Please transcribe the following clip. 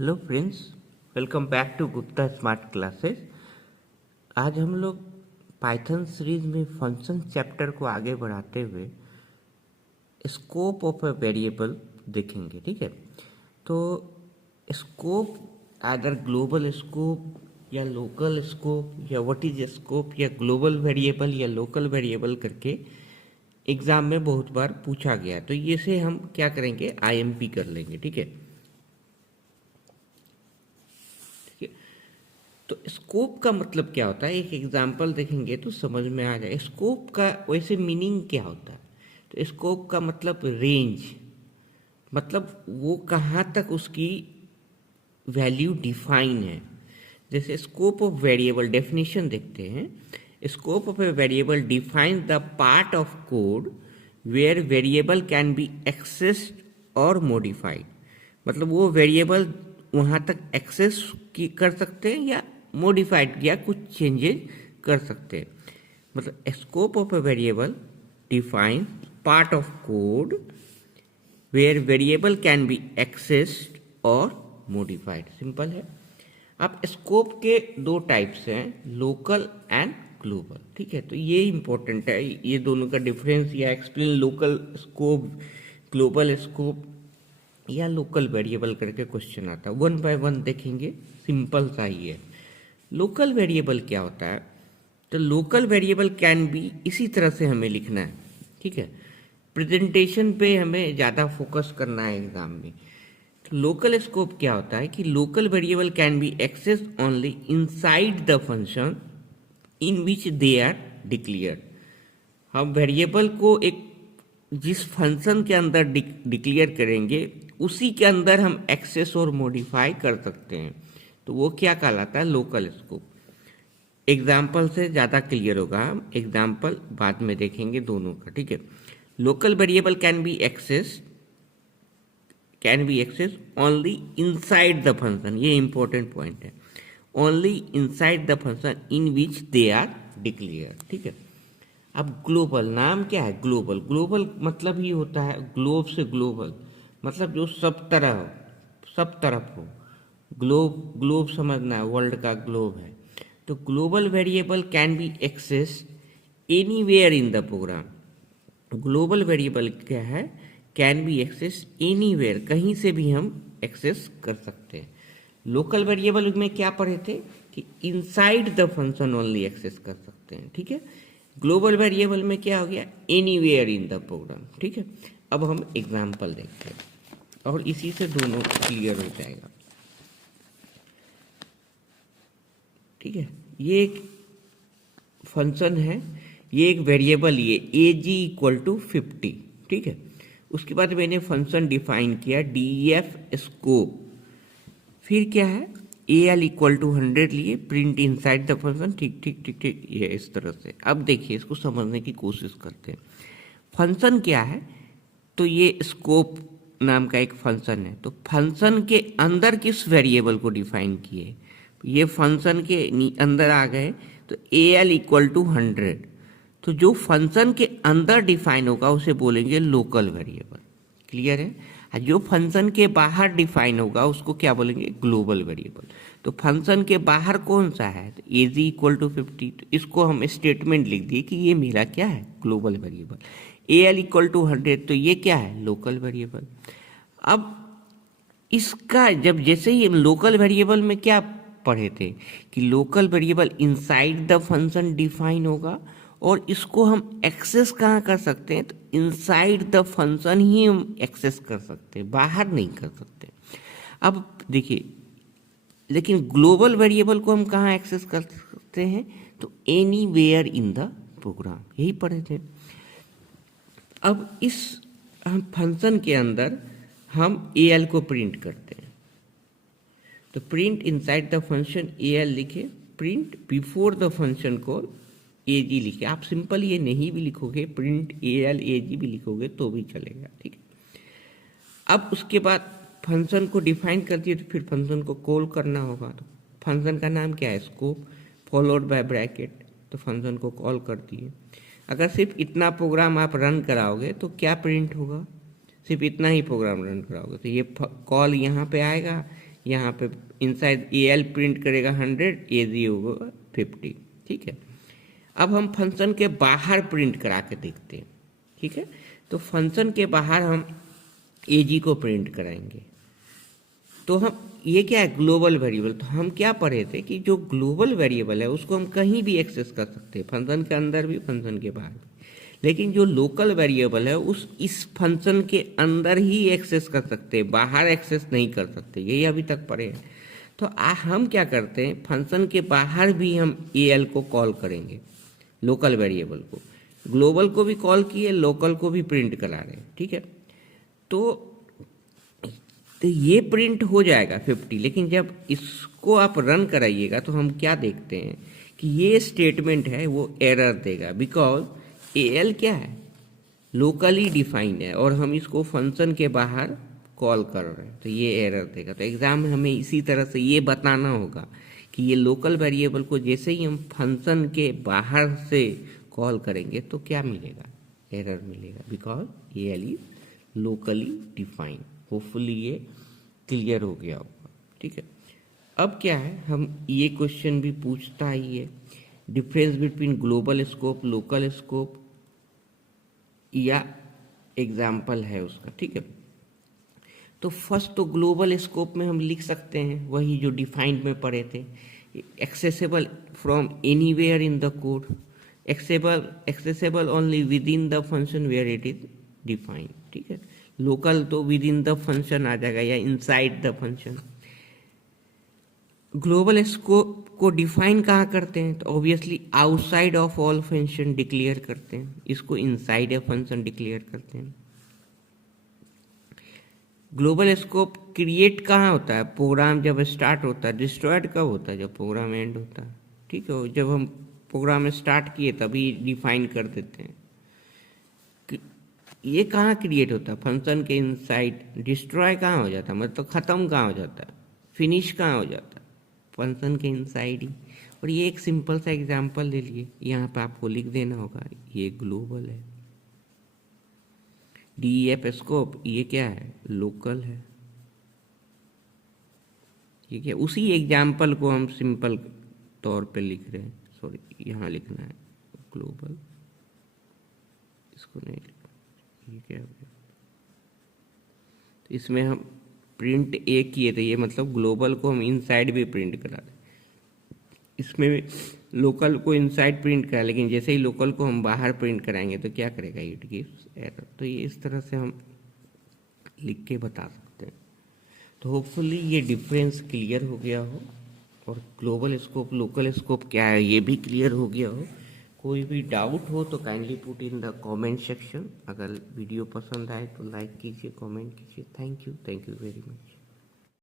Hello friends, welcome back to Gupta smart classes. आज हम लोग पाइथन सीरीज में फंक्शन चैप्टर को आगे बढ़ाते हुए स्कोप ऑफ अ वेरिएबल देखेंगे। ठीक है, तो स्कोप आदर ग्लोबल स्कोप या लोकल स्कोप या व्हाट इज स्कोप या ग्लोबल वेरिएबल या लोकल वेरिएबल करके एग्जाम में बहुत बार पूछा गया। तो ये से हम क्या करेंगे, आईएमपी कर लेंगे। ठीक है, तो स्कोप का मतलब क्या होता है, एक एग्जाम्पल देखेंगे तो समझ में आ जाए। स्कोप का वैसे मीनिंग क्या होता है, तो स्कोप का मतलब रेंज, मतलब वो कहाँ तक उसकी वैल्यू डिफाइन है। जैसे स्कोप ऑफ वेरिएबल डेफिनेशन देखते हैं। Scope of a variable define the part of code where variable can be accessed और मॉडिफाइड। मतलब वो वेरिएबल वहाँ तक एक्सेस की कर सकते हैं या मॉडिफाइड या कुछ चेंजेस कर सकते हैं। मतलब scope of a variable define part of code where variable can be accessed और मॉडिफाइड। सिंपल है। अब स्कोप के दो टाइप्स हैं, लोकल एंड ग्लोबल। ठीक है, तो ये इंपॉर्टेंट है, ये दोनों का डिफरेंस या explain local scope, global scope या लोकल वेरिएबल करके क्वेश्चन आता है। वन बाय वन देखेंगे, सिंपल सा ही है। लोकल वेरिएबल क्या होता है, तो लोकल वेरिएबल कैन बी, इसी तरह से हमें लिखना है। ठीक है, प्रेजेंटेशन पे हमें ज़्यादा फोकस करना है एग्जाम में। तो लोकल स्कोप क्या होता है कि local variable can be access only inside the function in which they are declared. हम वेरिएबल को एक जिस फंक्शन के अंदर डिक्लेयर करेंगे उसी के अंदर हम एक्सेस और मॉडिफाई कर सकते हैं, तो वो क्या कहलाता है, लोकल स्कोप। एग्जाम्पल से ज़्यादा क्लियर होगा, हम एग्जाम्पल बाद में देखेंगे दोनों का। ठीक है, local variable can be access only inside the function, ये इंपॉर्टेंट पॉइंट है, only inside the function in which they are declare. ठीक है, अब ग्लोबल, नाम क्या है ग्लोबल, ग्लोबल मतलब ही होता है ग्लोब से ग्लोबल, मतलब जो सब तरह हो, सब तरफ हो। ग्लोब, ग्लोब समझना है, वर्ल्ड का ग्लोब है। तो global variable can be access anywhere in the program. Global variable क्या है, कैन बी एक्सेस एनीवेयर, कहीं से भी हम एक्सेस कर सकते हैं। लोकल वेरिएबल में क्या पढ़े थे कि inside the function only access कर सकते हैं। ठीक है, ग्लोबल वेरिएबल में क्या हो गया, एनीवेयर इन द प्रोग्राम। ठीक है, अब हम एग्जाम्पल देखते हैं और इसी से दोनों क्लियर हो जाएगा। ठीक है, ये एक फंक्शन है, ये एक वेरिएबल, ये ए जी इक्वल टू 50। ठीक है, उसके बाद मैंने फंक्शन डिफाइन किया डी एफ स्कोप, फिर क्या है ए एल इक्वल टू 100 लिए, प्रिंट इनसाइड द फंक्शन। ठीक ठीक ठीक ठीक, ये इस तरह से। अब देखिए, इसको समझने की कोशिश करते हैं। फंक्शन क्या है, तो ये स्कोप नाम का एक फंक्शन है। तो फंक्शन के अंदर किस वेरिएबल को डिफाइन किए, ये फंक्शन के अंदर आ गए, तो ए एल इक्वल टू 100। तो जो फंक्शन के अंदर डिफाइन होगा उसे बोलेंगे लोकल वेरिएबल। क्लियर है। जो फंक्शन के बाहर डिफाइन होगा उसको क्या बोलेंगे, ग्लोबल वेरिएबल। तो फंक्शन के बाहर कौन सा है, तो ए जी इक्वल टू 50, तो इसको हम स्टेटमेंट लिख दिए कि ये मेरा क्या है, global variable. A L equal to 100, तो ये क्या है, लोकल वेरिएबल। अब इसका जब जैसे ही लोकल वेरिएबल में क्या पढ़े थे कि local variable inside the function define होगा और इसको हम एक्सेस कहाँ कर सकते हैं, तो इनसाइड द फंक्शन ही हम एक्सेस कर सकते हैं, बाहर नहीं कर सकते। अब देखिए, लेकिन ग्लोबल वेरिएबल को हम कहाँ एक्सेस कर सकते हैं, तो एनीवेयर इन द प्रोग्राम, यही पढ़े थे। अब इस हम फंक्शन के अंदर हम ए एल को प्रिंट करते हैं, तो print inside the function A L लिखे, print before the function call A G लिखे। आप सिंपल ये नहीं भी लिखोगे, प्रिंट ए एल ए जी भी लिखोगे तो भी चलेगा। ठीक है, अब उसके बाद फंक्शन को डिफाइन कर दिए, तो फिर फंक्शन को कॉल करना होगा। तो फंक्शन का नाम क्या है, स्कोप, फॉलोड बाय ब्रैकेट, तो फंक्शन को कॉल कर दिए। अगर सिर्फ इतना प्रोग्राम आप रन कराओगे तो क्या प्रिंट होगा, सिर्फ इतना ही प्रोग्राम रन कराओगे तो ये कॉल यहाँ पे आएगा, यहाँ पे इनसाइड ए एल प्रिंट करेगा 100, ए जी होगा 50। ठीक है, अब हम फंक्शन के बाहर प्रिंट करा के देखते हैं। ठीक है, तो फंक्शन के बाहर हम ए जी को प्रिंट कराएंगे। तो हम ये क्या है, ग्लोबल वेरिएबल। तो हम क्या पढ़े थे कि जो ग्लोबल वेरिएबल है उसको हम कहीं भी एक्सेस कर सकते हैं, फंक्शन के अंदर भी फंक्शन के बाहर भी। लेकिन जो लोकल वेरिएबल है उस इस फंक्शन के अंदर ही एक्सेस कर सकते हैं, बाहर एक्सेस नहीं कर सकते, यही अभी तक पढ़े हैं। तो हम क्या करते हैं, फंक्शन के बाहर भी हम ए एल को कॉल करेंगे, लोकल वेरिएबल को। ग्लोबल को भी कॉल किए, लोकल को भी प्रिंट करा रहे हैं। ठीक है, तो ये प्रिंट हो जाएगा 50। लेकिन जब इसको आप रन कराइएगा तो हम क्या देखते हैं कि ये स्टेटमेंट है वो एरर देगा, बिकॉज ए एल क्या है, लोकली डिफाइंड है और हम इसको फंक्शन के बाहर कॉल कर रहे हैं, तो ये एरर देगा। तो एग्जाम में हमें इसी तरह से ये बताना होगा कि ये लोकल वेरिएबल को जैसे ही हम फंक्शन के बाहर से कॉल करेंगे तो क्या मिलेगा, एरर मिलेगा, because A L is locally defined. Hopefully ये क्लियर हो गया होगा। ठीक है, अब क्या है, हम ये क्वेश्चन भी पूछता ही है, difference between global scope, local scope, या एग्जाम्पल है उसका। ठीक है, तो फर्स्ट तो ग्लोबल स्कोप में हम लिख सकते हैं वही जो डिफाइंड में पढ़े थे, accessible from anywhere in the code, accessible only within the function where it is defined. ठीक है, लोकल तो विद इन द फंक्शन आ जाएगा या inside the function. Global scope को डिफाइन कहाँ करते हैं, तो obviously outside of all function declare करते हैं, इसको इनसाइड ए फंक्शन डिक्लेयर करते हैं। ग्लोबल स्कोप क्रिएट कहाँ होता है, प्रोग्राम जब स्टार्ट होता है। डिस्ट्रॉयड कब होता है, जब प्रोग्राम एंड होता है। ठीक है, जब हम प्रोग्राम स्टार्ट किए तभी डिफाइन कर देते हैं। ये कहाँ क्रिएट होता है, फंक्शन के इनसाइड। डिस्ट्रॉय कहाँ हो जाता है, मतलब ख़त्म कहाँ हो जाता है, फिनिश कहाँ हो जाता है, फंक्शन के इनसाइड ही। और ये एक सिंपल सा एग्जांपल ले लिए, यहाँ पे आपको लिख देना होगा, ये ग्लोबल है। डी एफ स्कोप ये क्या है, लोकल है। ठीक है, उसी एग्जाम्पल को हम सिंपल तौर पे लिख रहे हैं, सॉरी यहाँ लिखना है ग्लोबल, इसको नहीं लिखना, ये क्या हो गया। तो इसमें हम प्रिंट ए किए थे, ये मतलब ग्लोबल को हम इनसाइड भी प्रिंट करा रहे, इसमें भी लोकल को इनसाइड प्रिंट करा, लेकिन जैसे ही लोकल को हम बाहर प्रिंट कराएंगे तो क्या करेगा, इट गिव्स एरर। तो ये इस तरह से हम लिख के बता सकते हैं। तो होपफुली ये डिफरेंस क्लियर हो गया हो, और ग्लोबल स्कोप लोकल स्कोप क्या है ये भी क्लियर हो गया हो। कोई भी डाउट हो तो kindly put in the comment section. अगर वीडियो पसंद आए तो लाइक कीजिए, कमेंट कीजिए। Thank you very much.